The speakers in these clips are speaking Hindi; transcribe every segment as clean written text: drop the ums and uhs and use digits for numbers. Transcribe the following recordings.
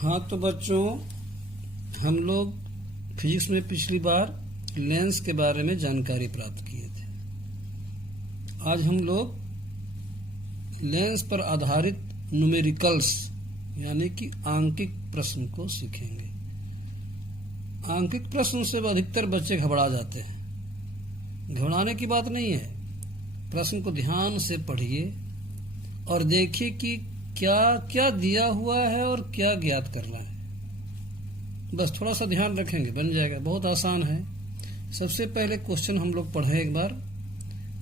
हाँ तो बच्चों, हम लोग फिजिक्स में पिछली बार लेंस के बारे में जानकारी प्राप्त किए थे। आज हम लोग लेंस पर आधारित न्यूमेरिकल्स यानी कि आंकिक प्रश्न को सीखेंगे। आंकिक प्रश्न से अधिकतर बच्चे घबरा जाते हैं। घबराने की बात नहीं है, प्रश्न को ध्यान से पढ़िए और देखिए कि क्या क्या दिया हुआ है और क्या ज्ञात करना है। बस थोड़ा सा ध्यान रखेंगे, बन जाएगा। बहुत आसान है। सबसे पहले क्वेश्चन हम लोग पढ़ें एक बार।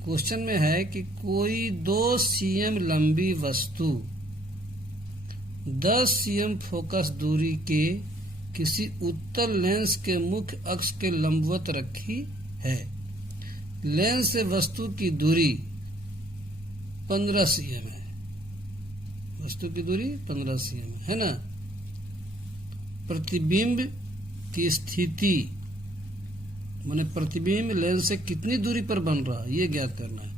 क्वेश्चन में है कि कोई 2 cm लंबी वस्तु 10 cm फोकस दूरी के किसी उत्तल लेंस के मुख्य अक्ष के लंबवत रखी है। लेंस से वस्तु की दूरी 15 cm है। वस्तु की दूरी 15 cm है ना। प्रतिबिंब की स्थिति माने प्रतिबिंब लेंस से कितनी दूरी पर बन रहा है ये ज्ञात करना है।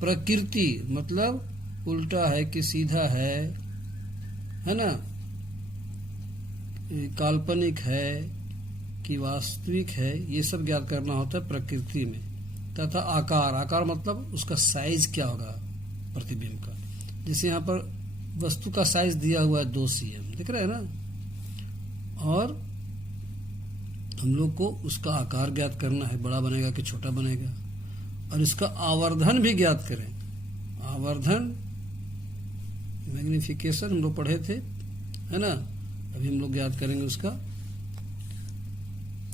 प्रकृति मतलब उल्टा है कि सीधा है ना, काल्पनिक है कि वास्तविक है, ये सब ज्ञात करना होता है प्रकृति में। तथा आकार मतलब उसका साइज क्या होगा प्रतिबिंब का। जैसे यहाँ पर वस्तु का साइज दिया हुआ है 2 cm, दिख रहा है ना। और हम लोग को उसका आकार ज्ञात करना है, बड़ा बनेगा कि छोटा बनेगा। और इसका आवर्धन भी ज्ञात करें। आवर्धन मैग्निफिकेशन हम लोग पढ़े थे, है ना। अभी हम लोग ज्ञात करेंगे उसका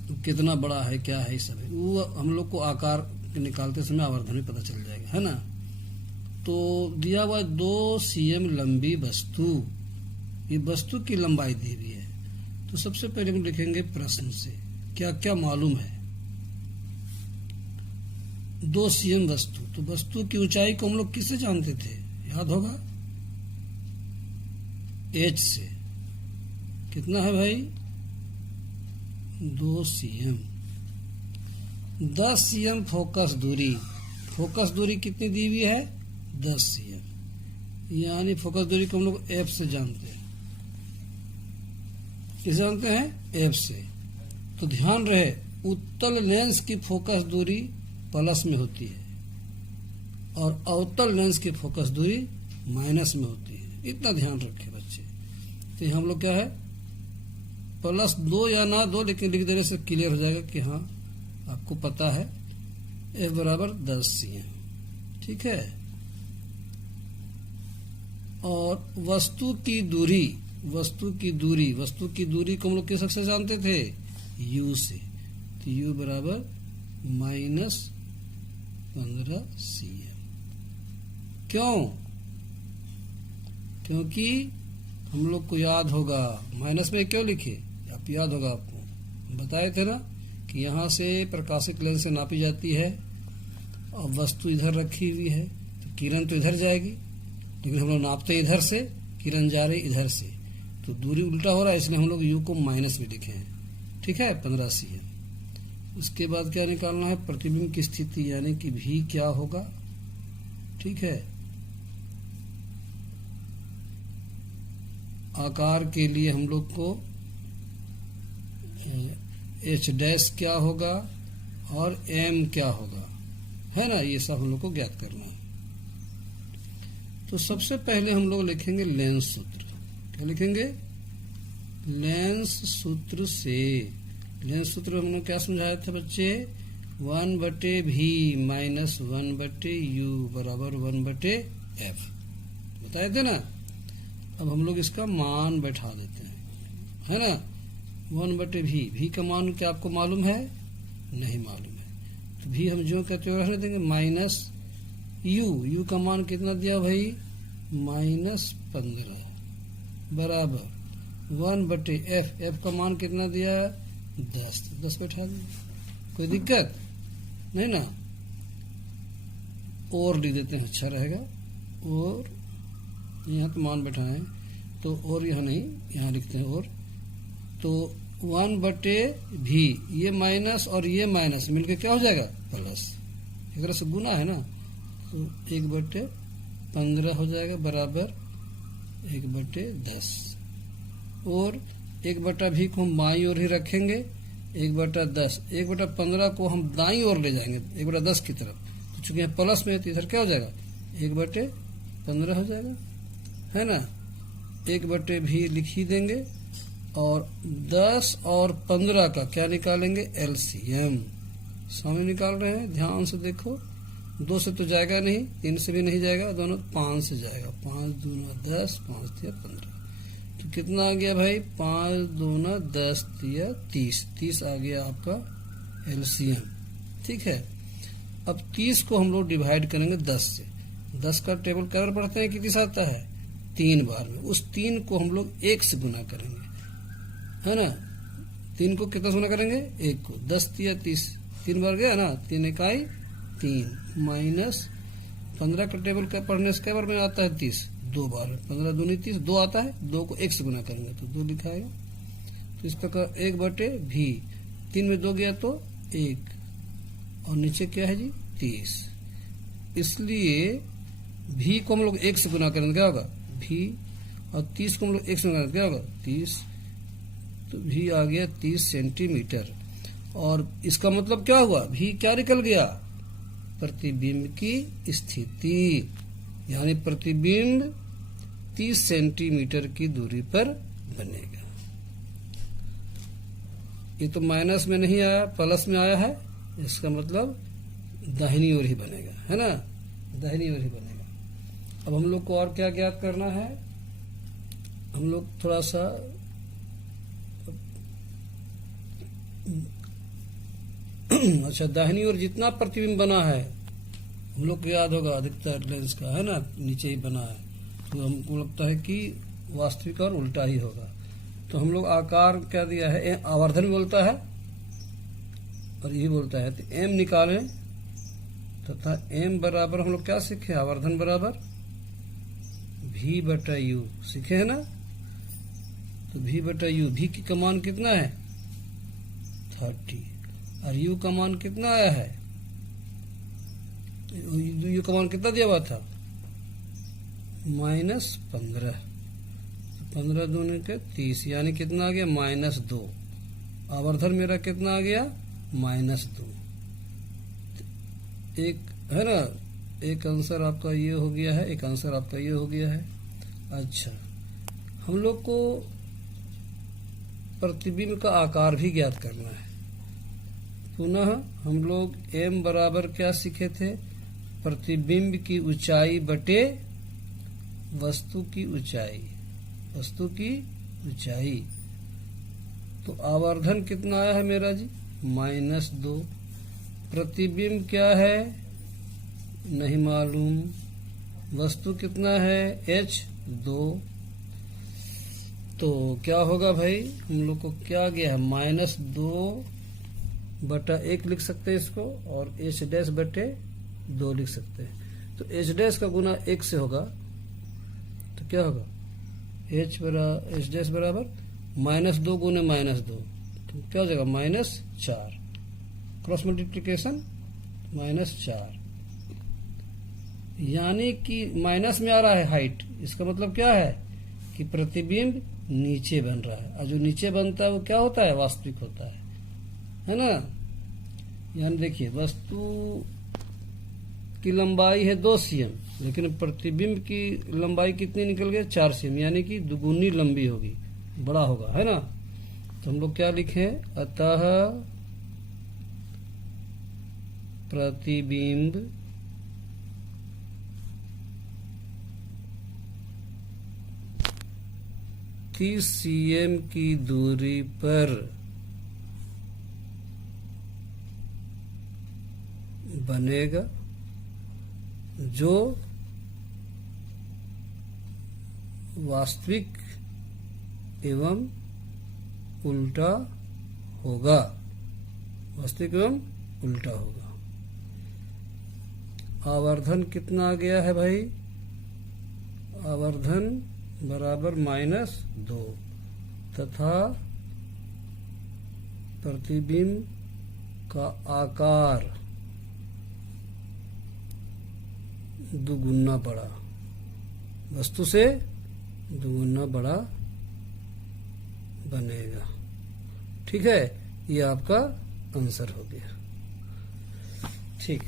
तो कितना बड़ा है, क्या है, सब है वो हम लोग को आकार निकालते समय आवर्धन भी पता चल जाएगा, है ना। तो दिया हुआ 2 cm लंबी वस्तु, ये वस्तु की लंबाई दी हुई है। तो सबसे पहले हम लिखेंगे प्रश्न से क्या क्या मालूम है। 2 cm वस्तु, तो वस्तु की ऊंचाई को हम लोग किससे जानते थे, याद होगा, h से। कितना है भाई, 2 cm। 10 cm फोकस दूरी, फोकस दूरी कितनी दी हुई है, 10 cm। यानी फोकस दूरी को हम लोग f से जानते हैं। किसे जानते हैं, f से। तो ध्यान रहे उत्तल लेंस की फोकस दूरी प्लस में होती है और अवतल लेंस की फोकस दूरी माइनस में होती है। इतना ध्यान रखें बच्चे। तो यहाँ हम लोग क्या है, +2 या ना 2, लेकिन लिख देने से क्लियर हो जाएगा कि हाँ आपको पता है f बराबर 10 cm, ठीक है। और वस्तु की दूरी को हम लोग किस अक्ष से जानते थे, u से। तो u बराबर -15 cm। क्यों, क्योंकि हम लोग को याद होगा, माइनस में क्यों लिखे, आप याद होगा, आपको बताए थे ना कि यहाँ से प्रकाशित लेंस से नापी जाती है और वस्तु इधर रखी हुई है, तो किरण तो इधर जाएगी, लेकिन हम लोग नापते इधर से, किरण जा रही इधर से, तो दूरी उल्टा हो रहा है, इसलिए हम लोग u को माइनस में लिखे हैं, ठीक है, 15 cm। उसके बाद क्या निकालना है, प्रतिबिंब की स्थिति यानी कि v क्या होगा, ठीक है। आकार के लिए हम लोग को h' क्या होगा और m क्या होगा, है ना। ये सब हम लोग को ज्ञात करना है। तो सबसे पहले हम लोग लिखेंगे लेंस सूत्र। क्या लिखेंगे, लेंस सूत्र से। लेंस सूत्र हमने क्या समझाया था बच्चे, 1/v - 1/u बराबर 1/f बताए थे ना। अब हम लोग इसका मान बैठा देते हैं, है ना। 1/v, v का मान क्या आपको मालूम है, नहीं मालूम है, तो v हम जो कहते हुए रहने देंगे -u का मान कितना दिया भाई, -15 बराबर 1/f, f का मान कितना दिया, 10 बैठा दिया। कोई दिक्कत नहीं ना। और लिख देते हैं, अच्छा रहेगा। और यहाँ तो मान बैठाएं तो और यहाँ नहीं, यहाँ लिखते हैं और। तो 1/v, ये माइनस और ये माइनस मिलके क्या हो जाएगा, प्लस। एक तरह से गुना है ना, तो 1/15 हो जाएगा बराबर 1/10। और 1/v को हम बाईं ओर ही रखेंगे, 1/10, 1/15 को हम दाईं ओर ले जाएंगे 1/10 की तरफ। तो चूंकि यहाँ प्लस में है तो इधर क्या हो जाएगा, 1/15 हो जाएगा, है ना। 1/v लिख ही देंगे और 10 और 15 का क्या निकालेंगे, एलसीएम। सामने निकाल रहे हैं, ध्यान से देखो। 2 से तो जाएगा नहीं, 3 से भी नहीं जाएगा, दोनों 5 से जाएगा। 5 दूना 10, 5 तिया 15, तो कितना आ गया भाई, 5 दूना 10 तिया 30, 30 आ गया आपका एलसीएम। ठीक है। अब 30 को हम लोग डिवाइड करेंगे 10 से। 10 का टेबल कई बार पढ़ते हैं, कितनी आता है, 3 बार में। उस 3 को हम लोग 1 से गुना करेंगे, है ना। 3 को कितना से गुना करेंगे, 1 को। 10 तिया 30, 3 बार गया ना, 3 इकाई 3, माइनस 15 का टेबल का पढ़ने से कई बार में आता है, 30, 2 बार। 15 दूनी 30, 2 आता है, 2 को 1 से गुना करेंगे तो 2 लिखा है। तो इस प्रकार 1/v, 3 में 2 गया तो 1, और नीचे क्या है जी, 30। इसलिए v को हम लोग 1 से गुना करेंगे, क्या होगा, v, और 30 को हम लोग 1 से गुना करेंगे, क्या होगा, 30। तो v आ गया 30 सेंटीमीटर। और इसका मतलब क्या हुआ, v क्या निकल गया, प्रतिबिंब की स्थिति, यानी प्रतिबिंब 30 सेंटीमीटर की दूरी पर बनेगा। ये तो माइनस में नहीं आया, प्लस में आया है, इसका मतलब दाहिनी ओर ही बनेगा, है ना, दाहिनी ओर ही बनेगा। अब हम लोग को और क्या ज्ञात करना है, हम लोग थोड़ा सा अच्छा, दाहिनी ओर जितना प्रतिबिंब बना है, हम लोग को याद होगा अधिकतर लेंस का, है ना, नीचे ही बना है, तो हमको लगता है कि वास्तविक और उल्टा ही होगा। तो हम लोग आकार क्या दिया है, आवर्धन भी बोलता है और यही बोलता है। तो m निकालें तथा m बराबर हम लोग क्या सीखे, आवर्धन बराबर v/u सीखे है ना। तो v/u, v की का मान कितना है, 30, और u का मान कितना आया है, u का मान कितना दिया हुआ था, -15। 15 दूनी के 30, यानी कितना आ गया, -2। आवर्धन मेरा कितना आ गया, -2। एक है ना, एक आंसर आपका ये हो गया है, एक आंसर आपका ये हो गया है। अच्छा, हम लोग को प्रतिबिंब का आकार भी ज्ञात करना है। पुनः हम लोग m बराबर क्या सीखे थे, प्रतिबिंब की ऊंचाई बटे वस्तु की ऊंचाई, वस्तु की ऊंचाई। तो आवर्धन कितना आया है मेरा जी, -2। प्रतिबिंब क्या है, नहीं मालूम। वस्तु कितना है, h2। तो क्या होगा भाई, हम लोग को क्या गया है, -2/1 लिख सकते हैं इसको, और h-2 लिख सकते हैं। तो h' का गुना 1 से होगा, तो क्या होगा, h बराबर -2 गुने -2, तो क्या हो जाएगा, -4। क्रॉस मल्टीप्लिकेशन -4, यानी कि माइनस में आ रहा है हाइट। इसका मतलब क्या है कि प्रतिबिंब नीचे बन रहा है, और जो नीचे बनता है वो क्या होता है, वास्तविक होता है ना। यानी देखिए, वस्तु की लंबाई है 2 cm, लेकिन प्रतिबिंब की लंबाई कितनी निकल गई, 4 cm, यानी कि दुगुनी लंबी होगी, बड़ा होगा, है ना। तो हम लोग क्या लिखें, अतः प्रतिबिंब की cm की दूरी पर बनेगा, जो वास्तविक एवं उल्टा होगा, वास्तविक एवं उल्टा होगा। आवर्धन कितना आ गया है भाई, आवर्धन बराबर -2 तथा प्रतिबिंब का आकार दुगुना बड़ा, वस्तु से दुगुना बड़ा बनेगा। ठीक है, ये आपका आंसर हो गया। ठीक,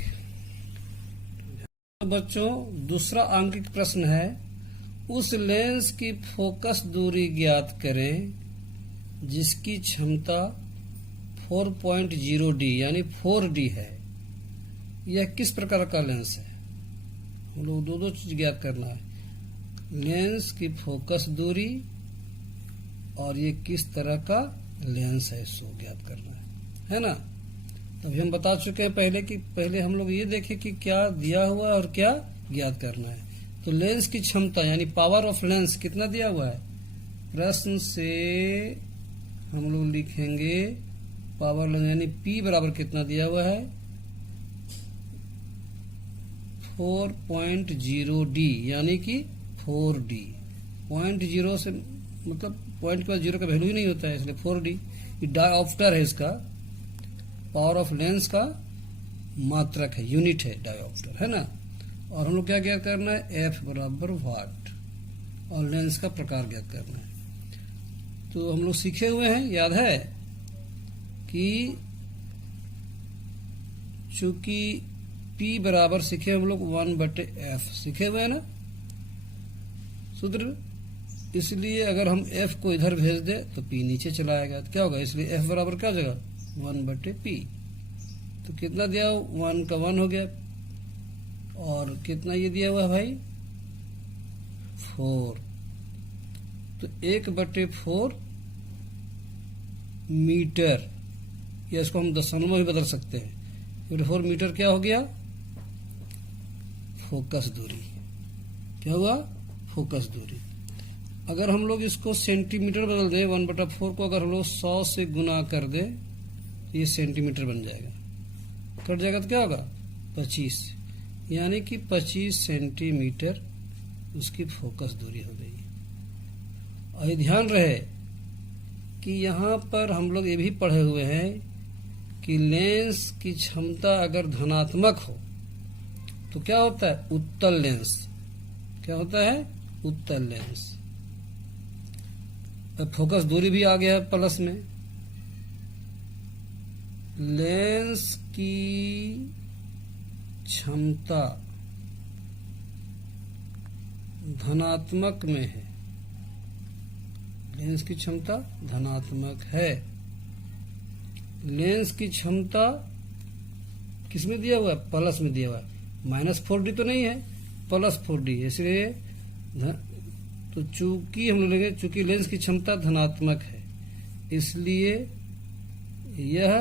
तो बच्चों दूसरा आंकिक प्रश्न है, उस लेंस की फोकस दूरी ज्ञात करें जिसकी क्षमता 4.0D यानी 4D है। यह किस प्रकार का लेंस है? हम लोग दो चीज ज्ञात करना है, लेंस की फोकस दूरी और ये किस तरह का लेंस है, इसको ज्ञात करना है ना। तभी हम बता चुके हैं पहले कि पहले हम लोग ये देखें कि क्या दिया हुआ है और क्या ज्ञात करना है। तो लेंस की क्षमता यानी पावर ऑफ लेंस कितना दिया हुआ है, प्रश्न से हम लोग लिखेंगे पावर लेंस यानी P बराबर कितना दिया हुआ है, 4.0D यानी कि 4D। 0.0 से मतलब पॉइंट के बाद 0 का वैल्यू ही नहीं होता है, इसलिए 4D। ये डायोप्टर है, इसका पावर ऑफ लेंस का मात्रक है, यूनिट है डायोप्टर, है ना। और हम लोग क्या ज्ञात करना है, F बराबर वाट, और लेंस का प्रकार ज्ञात करना है। तो हम लोग सीखे हुए हैं, याद है कि चूंकि P बराबर सीखे हम लोग 1/F सीखे हुए हैं ना सूत्र, इसलिए अगर हम F को इधर भेज दे तो P नीचे चला आएगा, तो क्या होगा, इसलिए F बराबर क्या जगह 1/P। तो कितना दिया, 1 का 1 हो गया, और कितना ये दिया हुआ है भाई 4, तो 1/4 मीटर, या इसको हम दशमलव भी बदल सकते हैं। 4 मीटर क्या हो गया, फोकस दूरी। क्या हुआ, फोकस दूरी। अगर हम लोग इसको सेंटीमीटर बदल दें, 1/4 को अगर हम लोग 100 से गुना कर दे, ये सेंटीमीटर बन जाएगा, कट जाएगा तो क्या होगा 25, यानी कि 25 सेंटीमीटर उसकी फोकस दूरी हो गई। और ये ध्यान रहे कि यहाँ पर हम लोग ये भी पढ़े हुए हैं कि लेंस की क्षमता अगर धनात्मक हो तो क्या होता है, उत्तल लेंस। क्या होता है, उत्तल लेंस। फोकस दूरी भी आ गया है प्लस में। लेंस की क्षमता धनात्मक में है, लेंस की क्षमता धनात्मक है। लेंस की क्षमता किसमें दिया हुआ है, प्लस में दिया हुआ है, -4D तो नहीं है, +4D, इसलिए तो चूंकि हम लोग लेंगे, चूंकि लेंस की क्षमता धनात्मक है इसलिए यह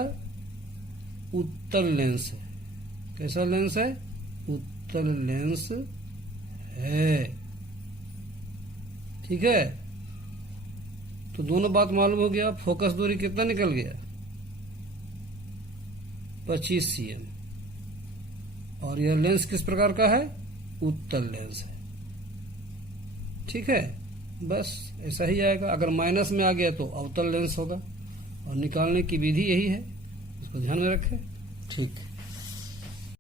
उत्तल लेंस है। कैसा लेंस है, उत्तल लेंस है। ठीक है, तो दोनों बात मालूम हो गया। फोकस दूरी कितना निकल गया, 25 cm, और यह लेंस किस प्रकार का है, उत्तल लेंस है। ठीक है, बस ऐसा ही आएगा। अगर माइनस में आ गया तो अवतल लेंस होगा, और निकालने की विधि यही है, इसको ध्यान में रखें। ठीक।